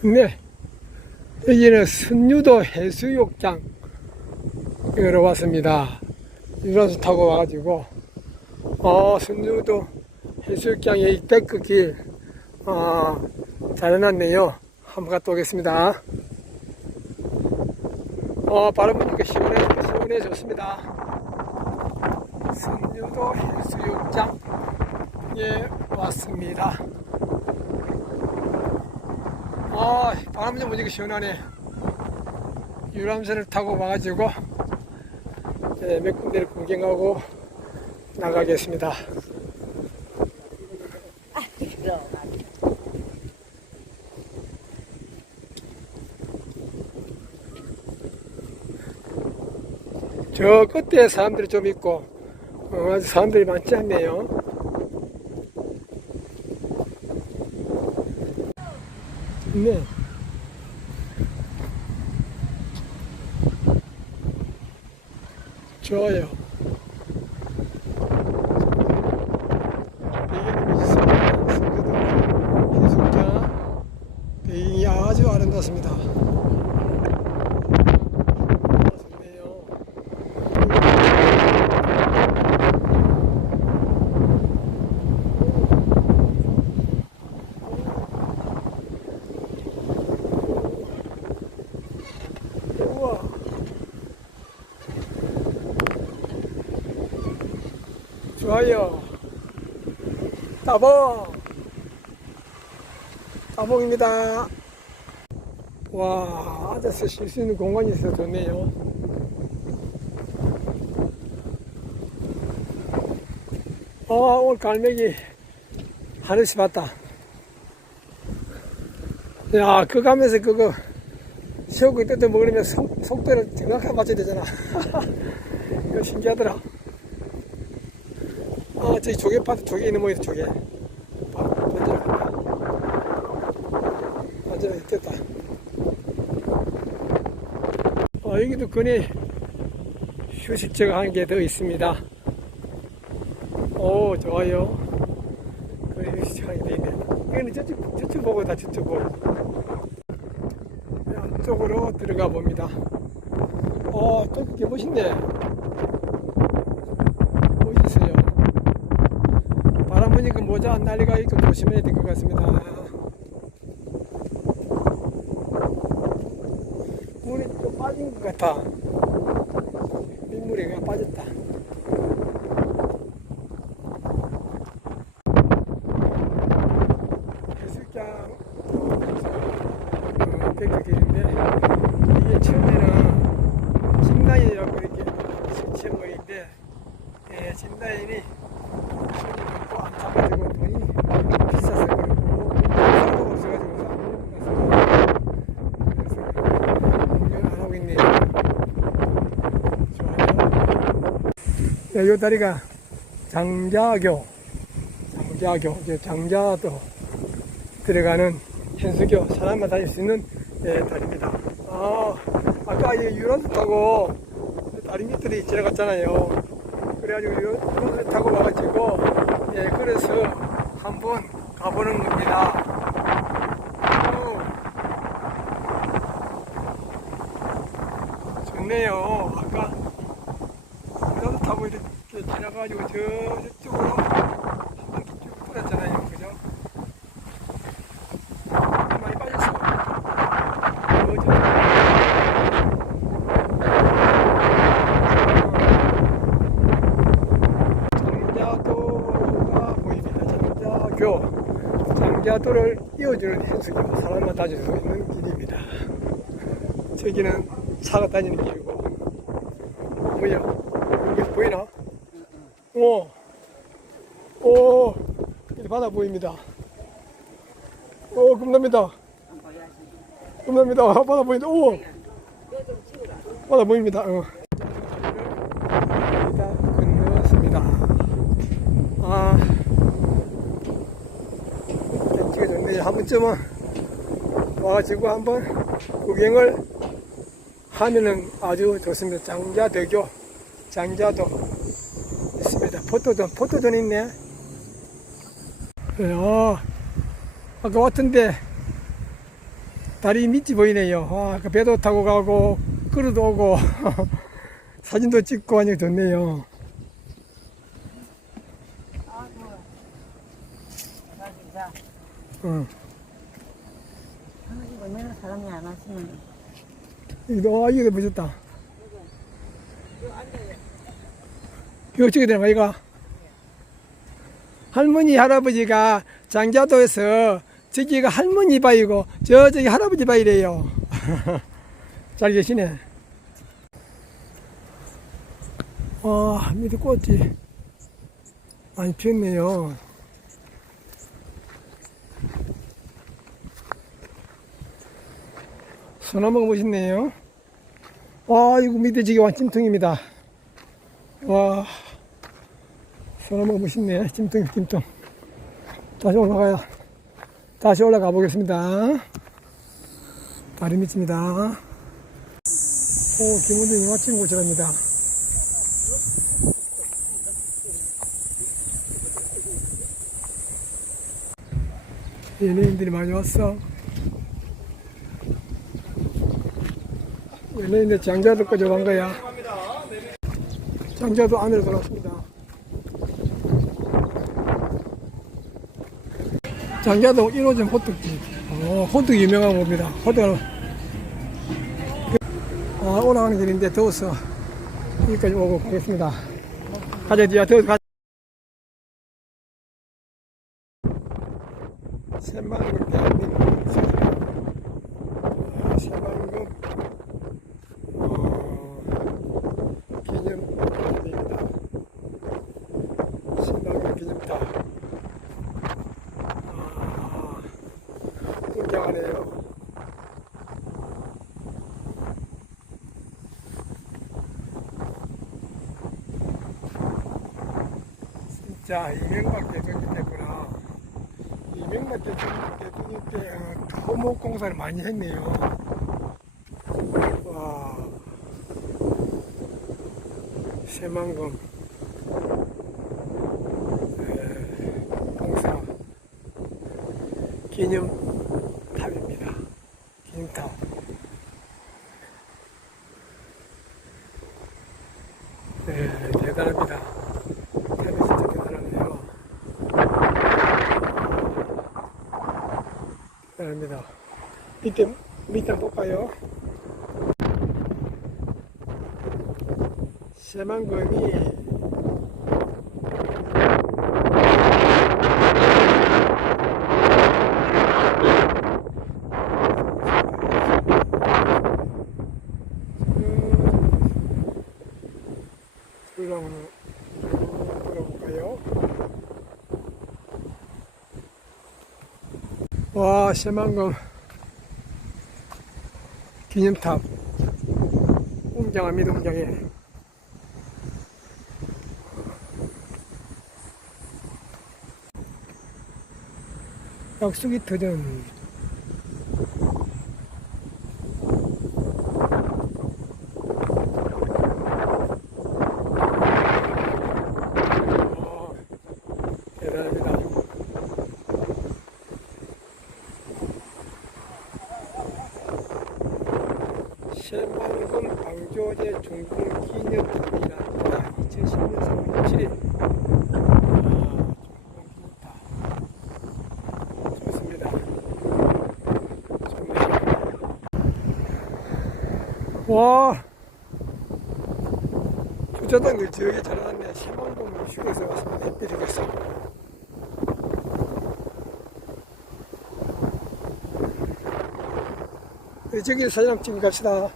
네. 여기는 선유도 해수욕장 여러 왔습니다. 유람선 타고 와가지고, 어, 선유도 해수욕장에 이 데크길, 아, 잘 해놨네요. 한번 갔다 오겠습니다. 어, 바람 부니까 시원해, 시원해 좋습니다. 선유도 해수욕장에 왔습니다. 아, 바람 좀 부니까 시원하네. 유람선을 타고 와가지고, 예, 몇 군데를 구경하고 나가겠습니다. 저 끝에 사람들이 좀 있고, 어, 사람들이 많지 않네요. 네. 좋아요. 배경이 해수욕장 배경이 아주 아름답습니다. 좋네요. 우와. 좋아요. 따봉. 따봉입니다. 와, 앉아서 쉴 수 있는 공간이 있어 좋네요. 아, 오늘 갈매기 하늘씨 봤다. 야, 그 가면서 그거 있을 때 먹으려면 속, 속도를 정확하게 맞춰야 되잖아. 이거 신기하더라. 아, 저기 조개파도 조개 있는 모양이다, 조개. 봐, 완전, 완전 있겠다. 어, 여기도 근이 휴식처가 한 개 더 있습니다. 오, 좋아요. 근이 휴식처가 한 개 더 있네. 이거는 저쪽, 저쪽 보고 다 저쪽 보고. 안쪽으로 들어가 봅니다. 어, 또 그게 멋있네. 멋있어요. 바람 부니까 모자 안 날리가 있고 조심해야 될 것 같습니다. 물이 좀 빠진 것 같아. 민물이 그냥 빠졌다. 해수욕장 어, 데크길인데 이게 처음에는 진라인이라고 이렇게 설치한 거인데 예, 진라인이 손이 많고 안 타 가지고 비싸서 그렇고 상도가 없어가지고 그래서 운영 안 하고 있네요. 좋아요. 네, 요 다리가 장자교, 장자교, 이제 장자도 들어가는 현수교 사람만 다닐 수 있는 예, 다리입니다. 아, 아까 이 유람선 타고 다리 밑들이 지나갔잖아요. 그래가지고 유람선 타고 와가지고 예, 그래서 한번 가보는 겁니다. 오, 좋네요. 아까 유람선 타고 이렇게 지나가지고 저, 저쪽으로 한 바퀴 쭉 돌았잖아요. 그죠? 많이 빠졌어. 뭐죠? 장자도가 보입니다. 장자도를 이어주는 현수교. 사람만 다닐 수 있는 길입니다. 저기는 차가 다니는 길이고. 뭐야? 여기 보이나? 어. 오. 여기 바다 보입니다. 오, 겁납니다. 겁납니다. 아, 바다 보인다. 오! 바다 보입니다. 어. 일단 건너왔습니다. 아,天气좋네. 한 번쯤은 와가지고 한번 구경을 하면은 아주 좋습니다. 장자대교, 장자도 있습니다. 포토존, 포토존 있네. 네, 어. 아까 왔던데 다리 밑이 보이네요. 아, 그 배도 타고 가고, 그루도 오고, 사진도 찍고 하니 좋네요. 아, 좋아. 나 진짜. 어. 아, 얼마나 사람이 안 왔으면. 이거, 아, 이게 멋졌다. 이거 어떻게 되는 거야, 이거? 할머니, 할아버지가 장자도에서 저기가 할머니 바위고, 저, 저기 할아버지 바위래요. 잘 계시네. 와, 밑에 꽃이 많이 피었네요. 소나무가 멋있네요. 와, 이거 밑에 완 찜통입니다. 와, 소나무가 멋있네. 찜통, 찜통. 다시 올라가요. 다시 올라가 보겠습니다. 다리 밑입니다. 오, 김원중이 마침 고치랍니다. 연예인들이 많이 왔어. 연예인들 장자도 꺼져 간 거야. 장자도 안으로 들어왔습니다. 장자도 1호점 호떡집. 어, 호떡 유명한 겁니다. 호떡. 아, 올라가는 길인데 더워서 여기까지 오고 가겠습니다. 가자, 뒤야, 더워서 가자. 새만금 대한민국 새만금 어, 기념탑입니다. 새만금 기념탑. 아, 굉장하네요. 진짜 이명박 대통령 때구나. 이명박 대통령 대통령 때 어, 토목 공사를 많이 했네요. 와, 새만금. 에, 공사. 기념탑입니다. 기념탑. 네, 대단합니다. 탑이 진짜 대단하네요. 대단합니다. 밑에, 볼까요? 새만금이? 와, 새만금 기념탑 웅장합니다, 웅장해. 약속이 터전 2010년 3월 7일 와. 조자당길 그 지역에 자라났네 실망봉을 휴게소에 와서 해드리겠습니다 저기 사진 한번 찍읍시다.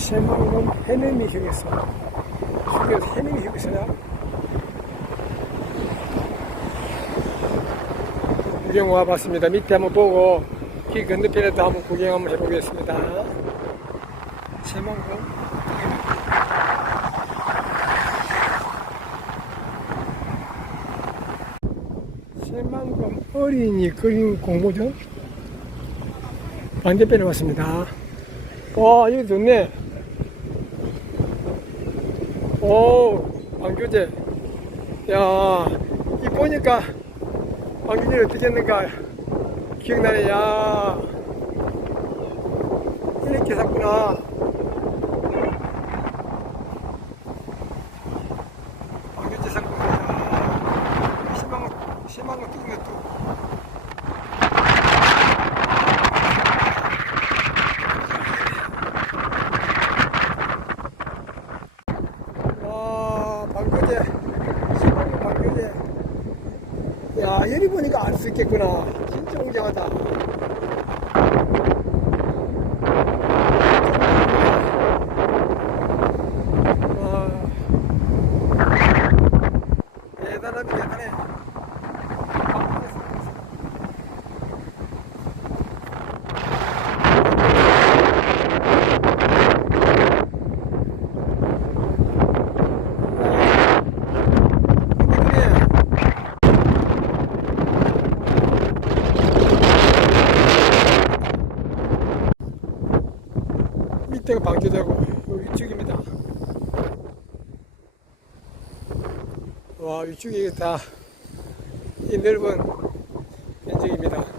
네, 새만금 해넘이 휴게소. 휴게소, 해넘이 휴게소야. 구경 와봤습니다. 밑에 한번 보고 길 건너편에도 한번 구경 한번 해보겠습니다. 새만금. 새만금 어린이 그림 공모전 반대편에 왔습니다. 와, 여기 좋네. 오, 방교제. 야, 이 보니까 방교제 어떻게 했는가. 기억나네, 야. 이렇게 샀구나. 방교제 샀구나. 야. 심한 거, 심한 거 뜯은 것도. 와, 방교제. 심한 거 방교제. 야, 여기 보니까 알 수 있겠구나. 진짜 웅장하다. 와. 대단하다, 대단해. 근데 그래. 밑에가 방교되고 여기 위쪽입니다. 와 위쪽이 다 이 넓은 면적입니다.